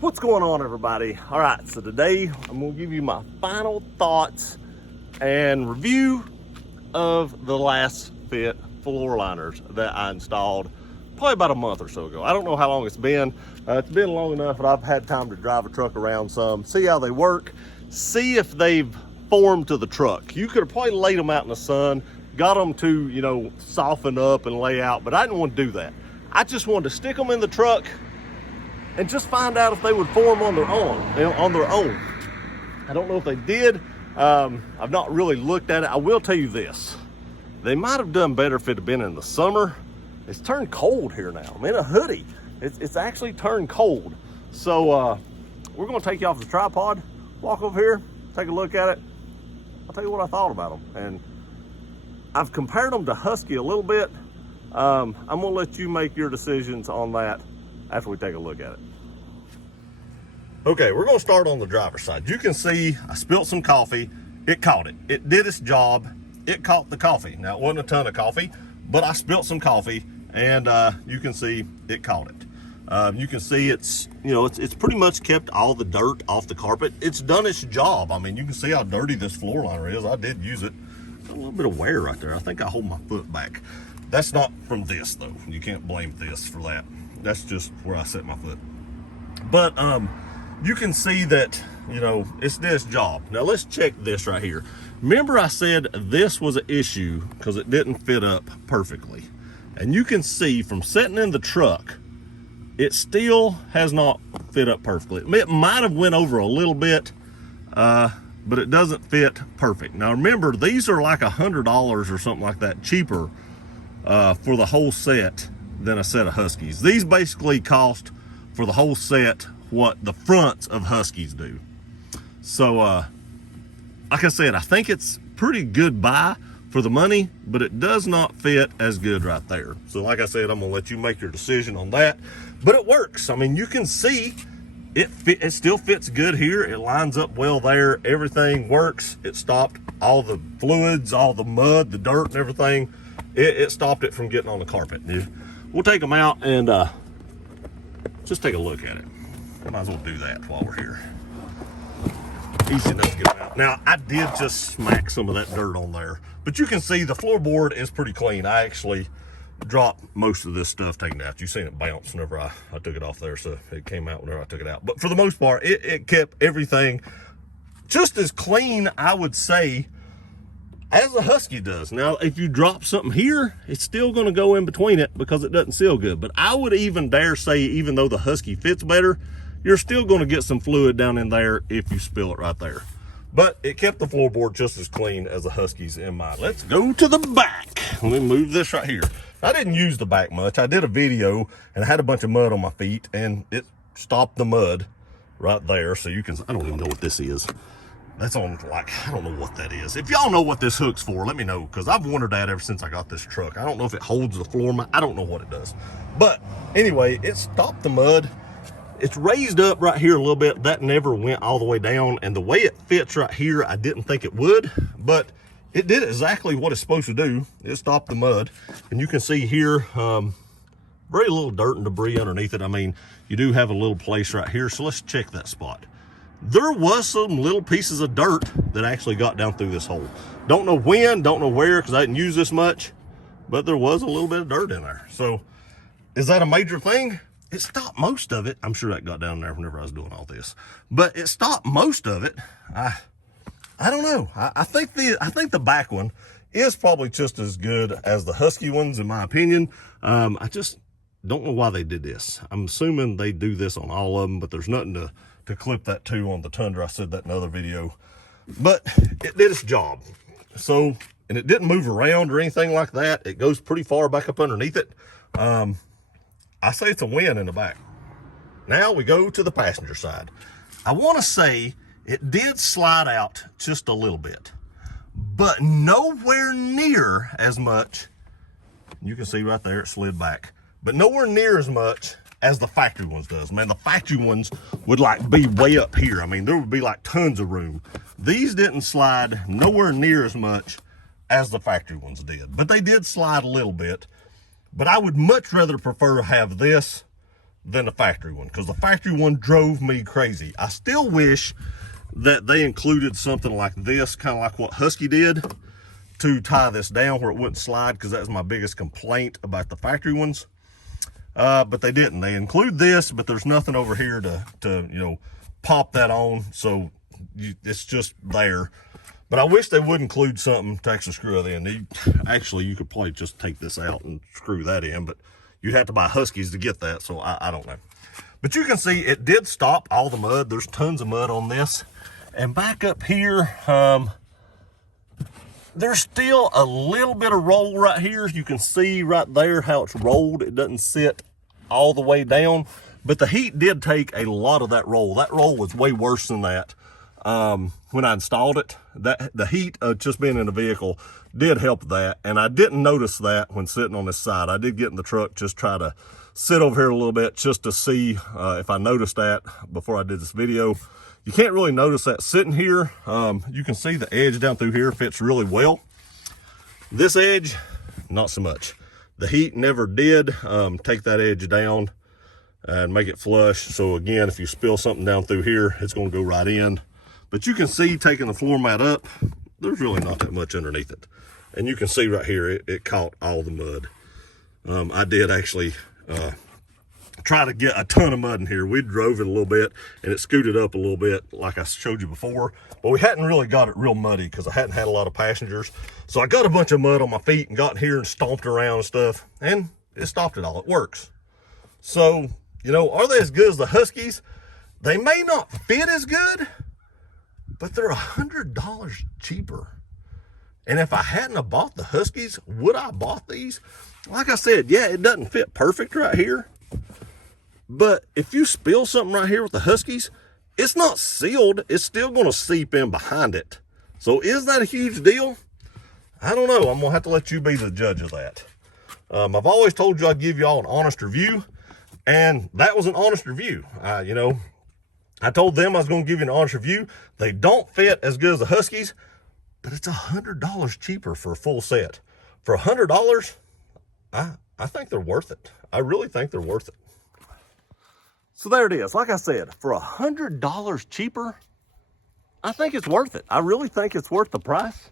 What's going on, everybody? All right, so today I'm gonna give you my final thoughts and review of the Lasfit floor liners that I installed probably about a month or so ago. I don't know how long it's been. It's been long enough that I've had time to drive a truck around some, see how they work, see if they've formed to the truck. You could have probably laid them out in the sun, got them to, you know, soften up and lay out, but I didn't want to do that. I just wanted to stick them in the truck and just find out if they would form on their own, I don't know if they did. I've not really looked at it. I will tell you this. They might have done better if it had been in the summer. It's turned cold here now. I'm in a hoodie. It's actually turned cold. So we're gonna take you off the tripod, walk over here, take a look at it. I'll tell you what I thought about them. And I've compared them to Husky a little bit. I'm gonna let you make your decisions on that after we take a look at it. Okay, we're gonna start on the driver's side. You can see I spilled some coffee. It caught it. It did its job. It caught the coffee. Now, it wasn't a ton of coffee, but I spilled some coffee, and you can see it caught it. You can see it's pretty much kept all the dirt off the carpet. It's done its job. I mean, you can see how dirty this floor liner is. I did use it. A little bit of wear right there. I think I hold my foot back. That's not from this, though. You can't blame this for that. That's just where I set my foot. But you can see that, you know, it's this job. Now let's check this right here. Remember I said this was an issue because it didn't fit up perfectly. And you can see from sitting in the truck, it still has not fit up perfectly. It might have went over a little bit, but it doesn't fit perfect. Now remember, these are like $100 or something like that cheaper for the whole set than a set of Huskies. These basically cost for the whole set what the fronts of Huskies do. So like I said, I think it's pretty good buy for the money, but it does not fit as good right there. So like I said, I'm gonna let you make your decision on that, but it works. I mean, you can see it still fits good here. It lines up well there. Everything works. It stopped all the fluids, all the mud, the dirt and everything. It stopped it from getting on the carpet. We'll take them out and just take a look at it. Might as well do that while we're here. Easy enough to get them out. Now, I did just smack some of that dirt on there, but you can see the floorboard is pretty clean. I actually dropped most of this stuff taken out. You've seen it bounce whenever I took it off there, so it came out whenever I took it out. But for the most part, it kept everything just as clean, I would say, as a Husky does. Now, if you drop something here, it's still going to go in between it because it doesn't seal good. But I would even dare say, even though the Husky fits better, you're still going to get some fluid down in there if you spill it right there. But it kept the floorboard just as clean as the Huskies in mine. Let's go to the back. Let me move this right here. I didn't use the back much. I did a video and I had a bunch of mud on my feet and it stopped the mud right there. So you can, I don't even know what this is. That's on, like, I don't know what that is. If y'all know what this hook's for, let me know, because I've wondered that ever since I got this truck. I don't know if it holds the floor mat. I don't know what it does. But anyway, it stopped the mud. It's raised up right here a little bit. That never went all the way down. And the way it fits right here, I didn't think it would, but it did exactly what it's supposed to do. It stopped the mud. And you can see here, very little dirt and debris underneath it. I mean, you do have a little place right here. So let's check that spot. There was some little pieces of dirt that actually got down through this hole. Don't know when, don't know where, because I didn't use this much, but there was a little bit of dirt in there. So is that a major thing? It stopped most of it. I'm sure that got down there whenever I was doing all this, but it stopped most of it. I don't know. I think the back one is probably just as good as the Husky ones, in my opinion. I just don't know why they did this. I'm assuming they do this on all of them, but there's nothing to clip that to on the Tundra. I said that in another video, but it did its job. So, and it didn't move around or anything like that. It goes pretty far back up underneath it. I say it's a win in the back. Now we go to the passenger side. I want to say it did slide out just a little bit, but nowhere near as much. You can see right there, it slid back, but nowhere near as much as the factory ones does. Man, the factory ones would like be way up here. I mean, there would be like tons of room. These didn't slide nowhere near as much as the factory ones did, but they did slide a little bit. But I would much rather prefer to have this than the factory one, because the factory one drove me crazy. I still wish that they included something like this, kind of like what Husky did, to tie this down where it wouldn't slide, because that's my biggest complaint about the factory ones. But they didn't. They include this, but there's nothing over here to you know, pop that on, so it's just there. But I wish they would include something to actually screw it in. Actually, you could probably just take this out and screw that in, but you'd have to buy Huskies to get that, so I don't know. But you can see it did stop all the mud. There's tons of mud on this. And back up here, there's still a little bit of roll right here. You can see right there how it's rolled. It doesn't sit all the way down, but the heat did take a lot of that roll. That roll was way worse than that when I installed it. The heat of just being in the vehicle did help that, and I didn't notice that when sitting on this side. I did get in the truck, just try to sit over here a little bit just to see if I noticed that before I did this video. You can't really notice that sitting here. You can see the edge down through here fits really well. This edge, not so much. The heat never did take that edge down and make it flush. So again, if you spill something down through here, it's gonna go right in. But you can see, taking the floor mat up, there's really not that much underneath it. And you can see right here, it caught all the mud. I did actually try to get a ton of mud in here. We drove it a little bit and it scooted up a little bit like I showed you before, but we hadn't really got it real muddy because I hadn't had a lot of passengers. So I got a bunch of mud on my feet and got in here and stomped around and stuff, and it stopped it all. It works. So, you know, are they as good as the Huskies? They may not fit as good, but they're $100 cheaper. And if I hadn't have bought the Huskies, would I have bought these? Like I said, yeah, it doesn't fit perfect right here. But if you spill something right here with the Huskies, it's not sealed. It's still going to seep in behind it. So is that a huge deal? I don't know. I'm going to have to let you be the judge of that. I've always told you I'd give you all an honest review, and that was an honest review. You know, I told them I was going to give you an honest review. They don't fit as good as the Huskies, but it's $100 cheaper for a full set. For $100, I think they're worth it. I really think they're worth it. So there it is. Like I said, for $100 cheaper, I think it's worth it. I really think it's worth the price.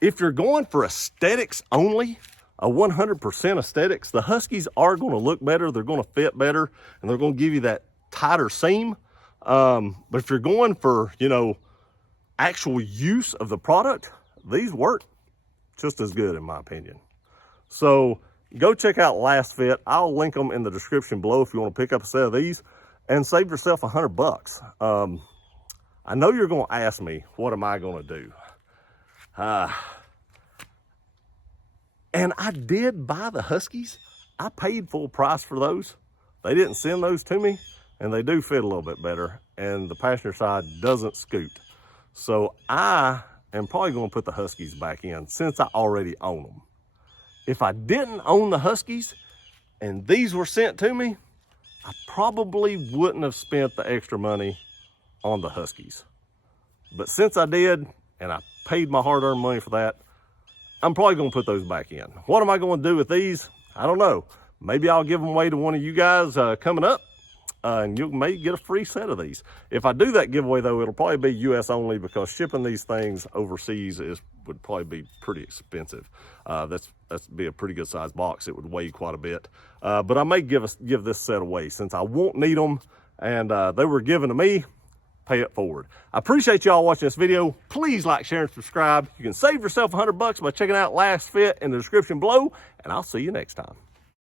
If you're going for aesthetics only, a 100% aesthetics, the Huskies are going to look better. They're going to fit better, and they're going to give you that tighter seam. But if you're going for, you know, actual use of the product, these work just as good in my opinion. So go check out Lasfit. I'll link them in the description below if you want to pick up a set of these and save yourself $100. I know you're going to ask me, what am I going to do? And I did buy the Huskies. I paid full price for those. They didn't send those to me, and they do fit a little bit better, and the passenger side doesn't scoot. So I am probably going to put the Huskies back in since I already own them. If I didn't own the Huskies and these were sent to me, I probably wouldn't have spent the extra money on the Huskies. But since I did, and I paid my hard-earned money for that, I'm probably going to put those back in. What am I going to do with these? I don't know. Maybe I'll give them away to one of you guys coming up, and you may get a free set of these. If I do that giveaway, though, it'll probably be U.S. only, because shipping these things overseas would probably be pretty expensive. That's be a pretty good size box. It would weigh quite a bit. But I may give this set away since I won't need them, and they were given to me. Pay it forward. I appreciate y'all watching this video. Please like, share, and subscribe. You can save yourself $100 by checking out Lasfit in the description below, and I'll see you next time.